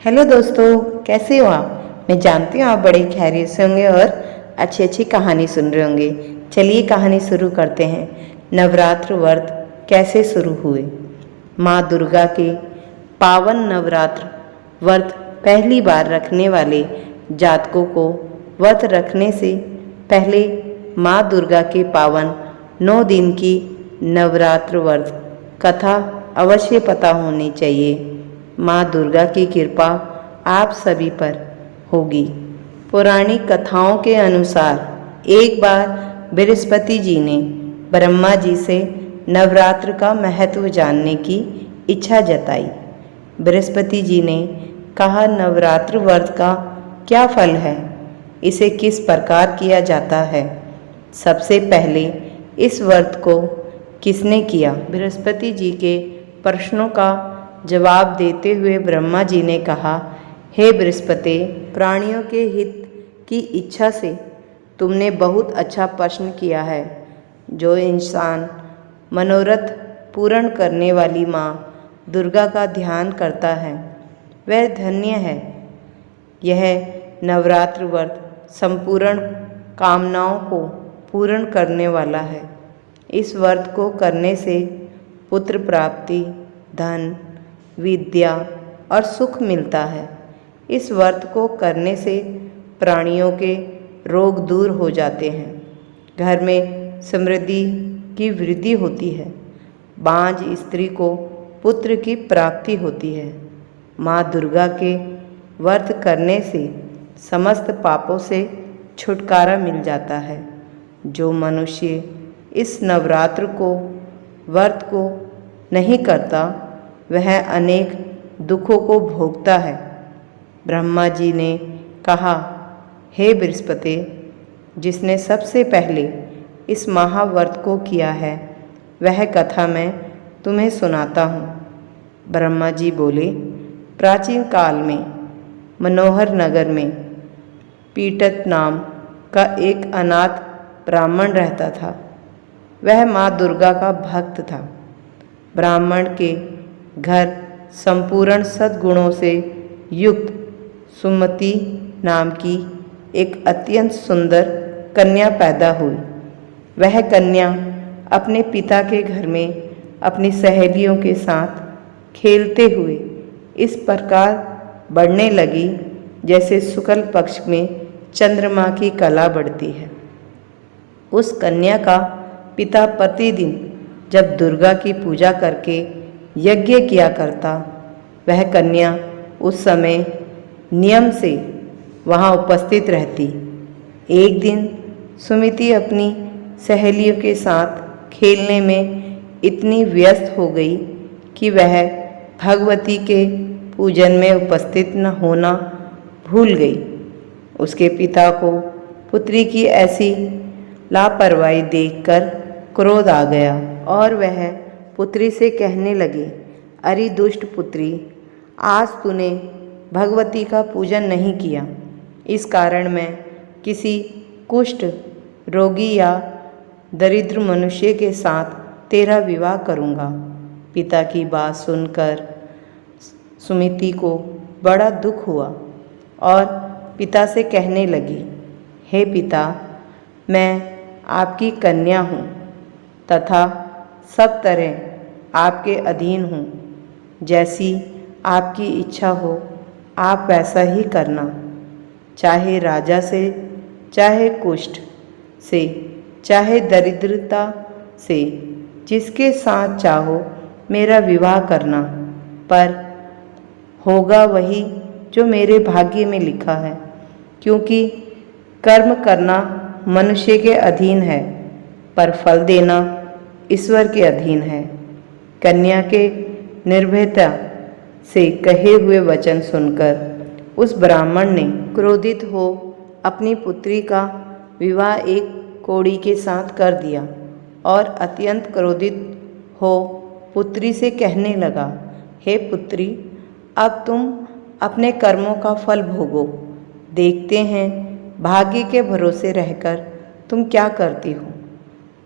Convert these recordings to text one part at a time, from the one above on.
Hello दोस्तों, कैसे हो आप। मैं जानती हूँ आप बड़े खैरियत से होंगे और अच्छी अच्छी कहानी सुन रहे होंगे। चलिए कहानी शुरू करते हैं। नवरात्र व्रत कैसे शुरू हुए। माँ दुर्गा के पावन नवरात्र व्रत पहली बार रखने वाले जातकों को व्रत रखने से पहले माँ दुर्गा के पावन 9 दिन की नवरात्र व्रत कथा अवश्य पता होनी चाहिए। माँ दुर्गा की कृपा आप सभी पर होगी। पौराणिक कथाओं के अनुसार एक बार बृहस्पति जी ने ब्रह्मा जी से नवरात्र का महत्व जानने की इच्छा जताई। बृहस्पति जी ने कहा, नवरात्र व्रत का क्या फल है, इसे किस प्रकार किया जाता है। सबसे पहले इस व्रत को किसने किया। बृहस्पति जी के प्रश्नों का जवाब देते हुए ब्रह्मा जी ने कहा, हे बृहस्पति, प्राणियों के हित की इच्छा से तुमने बहुत अच्छा प्रश्न किया है। जो इंसान मनोरथ पूर्ण करने वाली माँ दुर्गा का ध्यान करता है वह धन्य है। यह नवरात्र व्रत संपूर्ण कामनाओं को पूर्ण करने वाला है। इस व्रत को करने से पुत्र प्राप्ति, धन, विद्या और सुख मिलता है। इस व्रत को करने से प्राणियों के रोग दूर हो जाते हैं, घर में समृद्धि की वृद्धि होती है, बांझ स्त्री को पुत्र की प्राप्ति होती है। माँ दुर्गा के व्रत करने से समस्त पापों से छुटकारा मिल जाता है। जो मनुष्य इस नवरात्र को व्रत को नहीं करता वह अनेक दुखों को भोगता है। ब्रह्मा जी ने कहा, हे बृहस्पति, जिसने सबसे पहले इस महाव्रत को किया है वह कथा मैं तुम्हें सुनाता हूँ। ब्रह्मा जी बोले, प्राचीन काल में मनोहर नगर में पीटत नाम का एक अनाथ ब्राह्मण रहता था। वह माँ दुर्गा का भक्त था। ब्राह्मण के घर संपूर्ण सद्गुणों से युक्त सुमति नाम की एक अत्यंत सुंदर कन्या पैदा हुई। वह कन्या अपने पिता के घर में अपनी सहेलियों के साथ खेलते हुए इस प्रकार बढ़ने लगी जैसे शुक्ल पक्ष में चंद्रमा की कला बढ़ती है। उस कन्या का पिता प्रतिदिन जब दुर्गा की पूजा करके यज्ञ किया करता, वह कन्या उस समय नियम से वहाँ उपस्थित रहती। एक दिन सुमिति अपनी सहेलियों के साथ खेलने में इतनी व्यस्त हो गई कि वह भगवती के पूजन में उपस्थित न होना भूल गई। उसके पिता को पुत्री की ऐसी लापरवाही देखकर क्रोध आ गया और वह पुत्री से कहने लगे, अरे दुष्ट पुत्री, आज तूने भगवती का पूजन नहीं किया, इस कारण मैं किसी कुष्ठ रोगी या दरिद्र मनुष्य के साथ तेरा विवाह करूँगा। पिता की बात सुनकर सुमिति को बड़ा दुख हुआ और पिता से कहने लगी, हे पिता, मैं आपकी कन्या हूँ तथा सब तरह आपके अधीन हूँ। जैसी आपकी इच्छा हो आप वैसा ही करना। चाहे राजा से, चाहे कुष्ठ से, चाहे दरिद्रता से, जिसके साथ चाहो मेरा विवाह करना, पर होगा वही जो मेरे भाग्य में लिखा है। क्योंकि कर्म करना मनुष्य के अधीन है, पर फल देना ईश्वर के अधीन है। कन्या के निर्भयता से कहे हुए वचन सुनकर उस ब्राह्मण ने क्रोधित हो अपनी पुत्री का विवाह एक कोढ़ी के साथ कर दिया और अत्यंत क्रोधित हो पुत्री से कहने लगा, हे पुत्री, अब तुम अपने कर्मों का फल भोगो। देखते हैं भाग्य के भरोसे रहकर तुम क्या करती हो।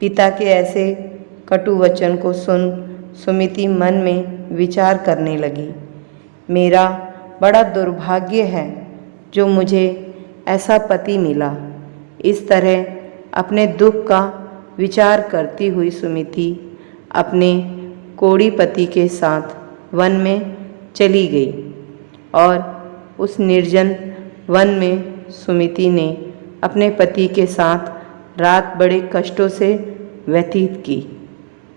पिता के ऐसे कटु वचन को सुन सुमिति मन में विचार करने लगी। मेरा बड़ा दुर्भाग्य है जो मुझे ऐसा पति मिला। इस तरह अपने दुख का विचार करती हुई सुमिति अपने कोढ़ी पति के साथ वन में चली गई और उस निर्जन वन में सुमिति ने अपने पति के साथ रात बड़े कष्टों से व्यतीत की।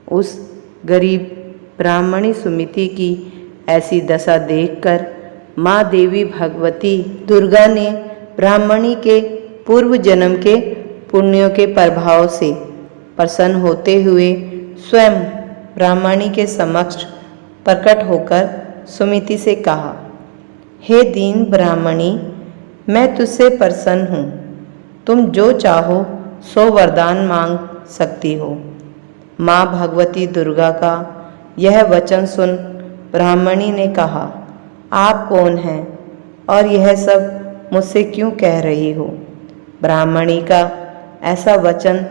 उस गरीब ब्राह्मणी सुमिति की ऐसी दशा देखकर माँ देवी भगवती दुर्गा ने ब्राह्मणी के पूर्व जन्म के पुण्यों के प्रभाव से प्रसन्न होते हुए स्वयं ब्राह्मणी के समक्ष प्रकट होकर सुमिति से कहा, हे दीन ब्राह्मणी, मैं तुझसे प्रसन्न हूँ। तुम जो चाहो सो वरदान मांग सकती हो। माँ भगवती दुर्गा का यह वचन सुन ब्राह्मणी ने कहा, आप कौन हैं और यह सब मुझसे क्यों कह रही हो? ब्राह्मणी का ऐसा वचन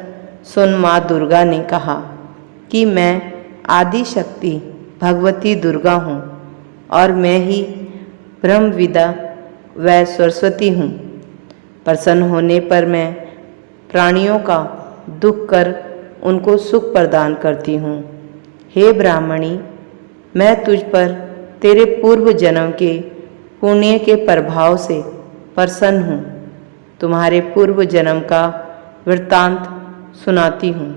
सुन माँ दुर्गा ने कहा कि मैं आदि शक्ति भगवती दुर्गा हूँ और मैं ही ब्रह्मविदा व सरस्वती हूँ। प्रसन्न होने पर मैं प्राणियों का दुख कर उनको सुख प्रदान करती हूँ। हे ब्राह्मणी, मैं तुझ पर तेरे पूर्व जन्म के पुण्य के प्रभाव से प्रसन्न हूँ। तुम्हारे पूर्व जन्म का वृत्तांत सुनाती हूँ,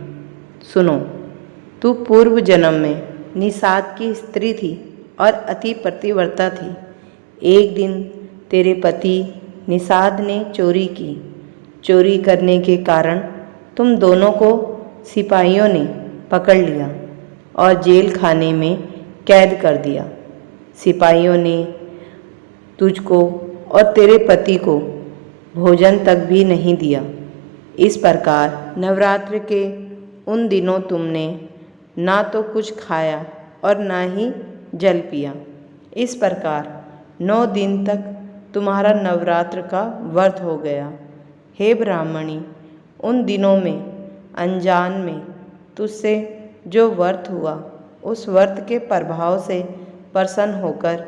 सुनो। तू पूर्व जन्म में निषाद की स्त्री थी और अति पतिव्रता थी। एक दिन तेरे पति निषाद ने चोरी की। चोरी करने के कारण तुम दोनों को सिपाहियों ने पकड़ लिया और जेल खाने में कैद कर दिया। सिपाहियों ने तुझको और तेरे पति को भोजन तक भी नहीं दिया। इस प्रकार नवरात्र के उन दिनों तुमने ना तो कुछ खाया और ना ही जल पिया। इस प्रकार 9 दिन तक तुम्हारा नवरात्र का व्रत हो गया। हे ब्राह्मणी, उन दिनों में अनजान में तुझसे जो व्रत हुआ, उस व्रत के प्रभाव से प्रसन्न होकर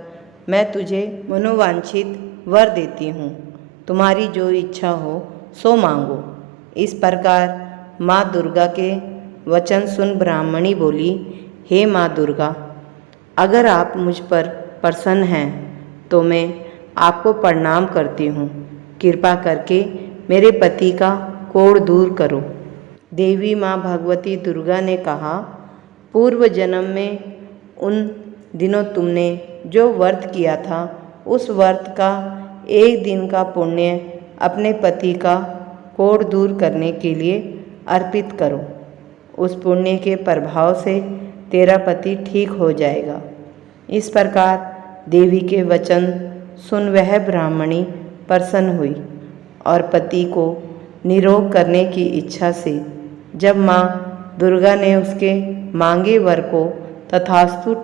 मैं तुझे मनोवांछित वर देती हूँ। तुम्हारी जो इच्छा हो सो मांगो। इस प्रकार माँ दुर्गा के वचन सुन ब्राह्मणी बोली, हे माँ दुर्गा, अगर आप मुझ पर प्रसन्न हैं तो मैं आपको प्रणाम करती हूँ। कृपा करके मेरे पति का कोढ़ दूर करो। देवी माँ भगवती दुर्गा ने कहा, पूर्व जन्म में उन दिनों तुमने जो व्रत किया था, उस व्रत का एक दिन का पुण्य अपने पति का कोढ़ दूर करने के लिए अर्पित करो। उस पुण्य के प्रभाव से तेरा पति ठीक हो जाएगा। इस प्रकार देवी के वचन सुन वह ब्राह्मणी प्रसन्न हुई और पति को निरोग करने की इच्छा से जब माँ दुर्गा ने उसके मांगे वर को तथास्तु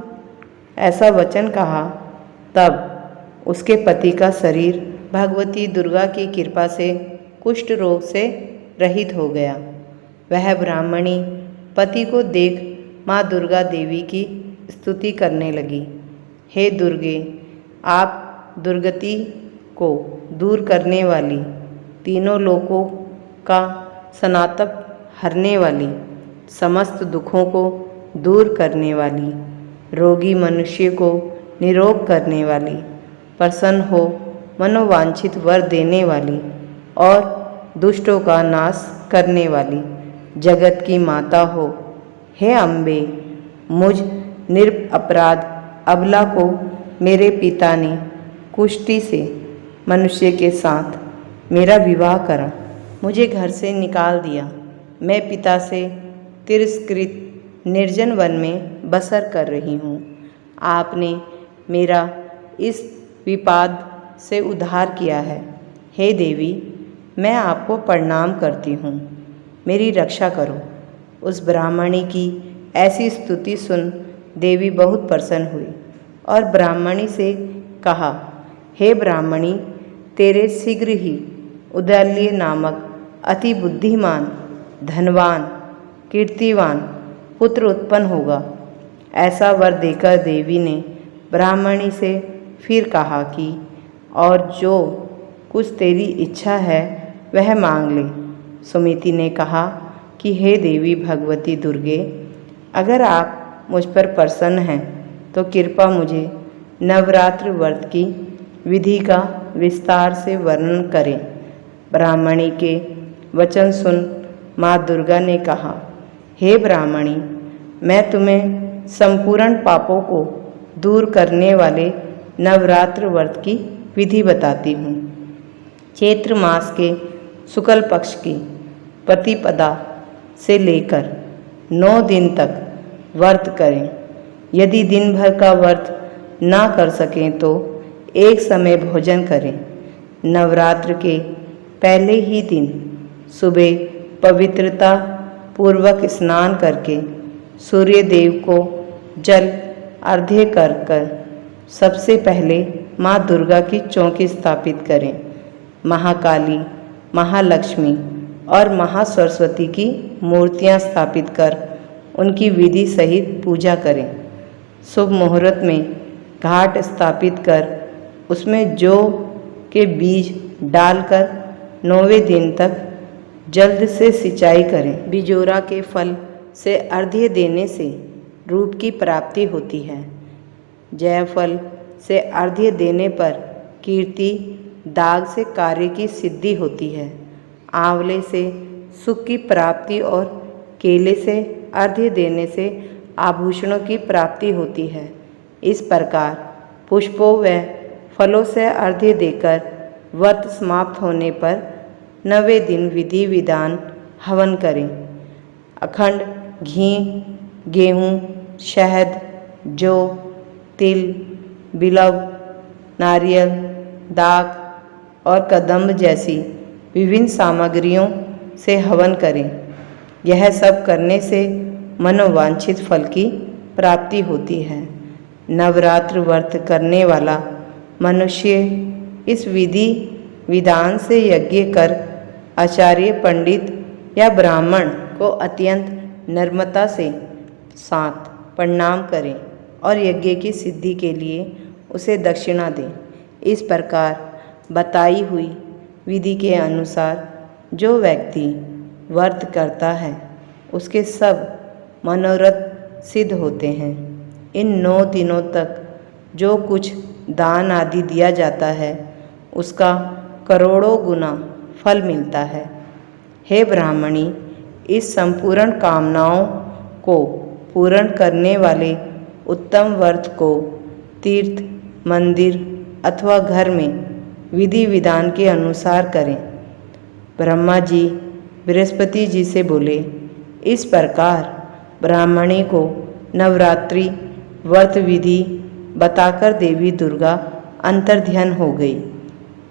ऐसा वचन कहा, तब उसके पति का शरीर भगवती दुर्गा की कृपा से कुष्ठ रोग से रहित हो गया। वह ब्राह्मणी पति को देख माँ दुर्गा देवी की स्तुति करने लगी। हे दुर्गे, आप दुर्गति को दूर करने वाली, तीनों लोकों का सनातप हरने वाली, समस्त दुखों को दूर करने वाली, रोगी मनुष्य को निरोग करने वाली, प्रसन्न हो मनोवांछित वर देने वाली और दुष्टों का नाश करने वाली, जगत की माता हो। हे अम्बे, मुझ निरपराध अबला को मेरे पिता ने कुष्ठी से मनुष्य के साथ मेरा विवाह करा, मुझे घर से निकाल दिया। मैं पिता से तिरस्कृत निर्जन वन में बसर कर रही हूँ। आपने मेरा इस विपाद से उद्धार किया है। हे देवी, मैं आपको प्रणाम करती हूँ, मेरी रक्षा करो। उस ब्राह्मणी की ऐसी स्तुति सुन देवी बहुत प्रसन्न हुई और ब्राह्मणी से कहा, हे ब्राह्मणी, तेरे शीघ्र ही उदल्य नामक अति बुद्धिमान, धनवान, कीर्तिवान पुत्र उत्पन्न होगा। ऐसा वर देकर देवी ने ब्राह्मणी से फिर कहा कि और जो कुछ तेरी इच्छा है वह मांग ले। सुमिति ने कहा कि हे देवी भगवती दुर्गे, अगर आप मुझ पर प्रसन्न हैं तो कृपा मुझे नवरात्र व्रत की विधि का विस्तार से वर्णन करें। ब्राह्मणी के वचन सुन माँ दुर्गा ने कहा, हे ब्राह्मणी, मैं तुम्हें संपूर्ण पापों को दूर करने वाले नवरात्र व्रत की विधि बताती हूँ। चैत्र मास के शुक्ल पक्ष की प्रतिपदा से लेकर 9 दिन तक व्रत करें। यदि दिन भर का व्रत ना कर सकें तो एक समय भोजन करें। नवरात्र के पहले ही दिन सुबह पवित्रता पूर्वक स्नान करके सूर्य देव को जल अर्घ्य कर सबसे पहले माँ दुर्गा की चौकी स्थापित करें। महाकाली, महालक्ष्मी और महासरस्वती की मूर्तियाँ स्थापित कर उनकी विधि सहित पूजा करें। शुभ मुहूर्त में घाट स्थापित कर उसमें जौ के बीज डालकर 9वें दिन तक जल्द से सिंचाई करें। बिजोरा के फल से अर्घ्य देने से रूप की प्राप्ति होती है। जयफल से अर्घ्य देने पर कीर्ति, दाग से कार्य की सिद्धि होती है। आंवले से सुख की प्राप्ति और केले से अर्घ्य देने से आभूषणों की प्राप्ति होती है। इस प्रकार पुष्पों व फलों से अर्घ्य देकर व्रत समाप्त होने पर 9वें दिन विधि विधान हवन करें। अखंड घी, गेहूँ, शहद, जौ, तिल, बिलव, नारियल, दाख और कदम्ब जैसी विभिन्न सामग्रियों से हवन करें। यह सब करने से मनोवांछित फल की प्राप्ति होती है। नवरात्र व्रत करने वाला मनुष्य इस विधि विधान से यज्ञ कर आचार्य, पंडित या ब्राह्मण को अत्यंत नम्रता से साथ प्रणाम करें और यज्ञ की सिद्धि के लिए उसे दक्षिणा दें। इस प्रकार बताई हुई विधि के अनुसार जो व्यक्ति व्रत करता है उसके सब मनोरथ सिद्ध होते हैं। इन 9 दिनों तक जो कुछ दान आदि दिया जाता है उसका करोड़ों गुना फल मिलता है। हे ब्राह्मणी, इस संपूर्ण कामनाओं को पूर्ण करने वाले उत्तम व्रत को तीर्थ, मंदिर अथवा घर में विधि विधान के अनुसार करें। ब्रह्मा जी बृहस्पति जी से बोले, इस प्रकार ब्राह्मणी को नवरात्रि व्रत विधि बताकर देवी दुर्गा अंतर्ध्यान हो गई।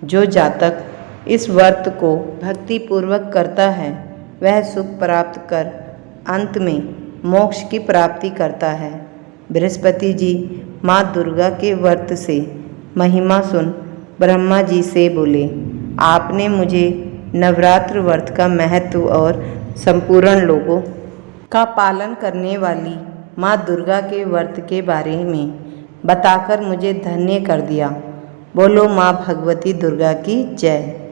जो जातक इस व्रत को भक्ति पूर्वक करता है वह सुख प्राप्त कर अंत में मोक्ष की प्राप्ति करता है। बृहस्पति जी माँ दुर्गा के व्रत से महिमा सुन ब्रह्मा जी से बोले, आपने मुझे नवरात्र व्रत का महत्व और संपूर्ण लोगों का पालन करने वाली माँ दुर्गा के व्रत के बारे में बताकर मुझे धन्य कर दिया। बोलो माँ भगवती दुर्गा की जय।